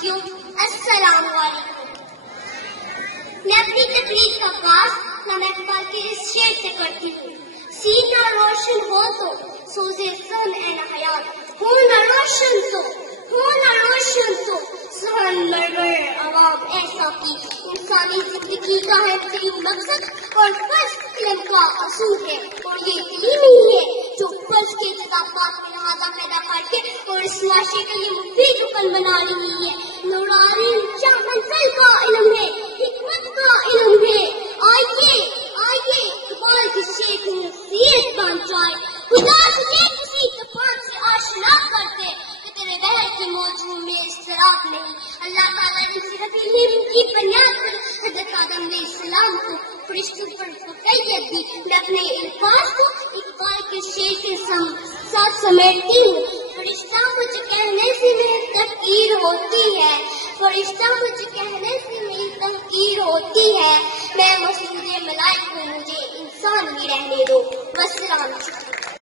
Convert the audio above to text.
ساتھیوں السلام علیکم۔ میں اپنی تقریر کا آغاز علامہ اقبال کے اس شعر سے کرتی ہوں۔ سینہ روشن ہو تو سوزے سن اے نہ حیات، ہو نہ روشن تو سہن مرمر عوام ایسا کی۔ انسانی زندگی کا ہے صحیح مقصد اور فرض علم کا اصول ہے، اور یہ علم ہی ہے جو فرض کے جذبات میں لہٰذا پیدا کر کے اور اس معاشرے کے لیے مفید رکن بنا رہی ہے۔ نورانی جہاں منزل کا علم ہے، حکمت کا علم ہے۔ آئیے اقبال کی شعر کی نصیحت بن جائے، خدا تجھے کسی طوفان سے آشنا کر دے کہ تیرے بحر کے موجوں میں اضطراب نہیں۔ اللہ تعالیٰ نے صرف علم کی بنیاد پر حضرت آدم علیہ السلام کو فرشتوں پر فوقیت دی۔ میں اپنے الفاظ کو اقبال کے شعر کے ساتھ سمیٹتی ہوں۔ فرشتہ مجھ کہنے سے میری تحقیر ہوتی ہے، فرشتہ مجھ کہنے سے میری تحقیر ہوتی ہے، میں مسجود ملائک ہوں، مجھے انسان بھی رہنے دو۔ والسلام۔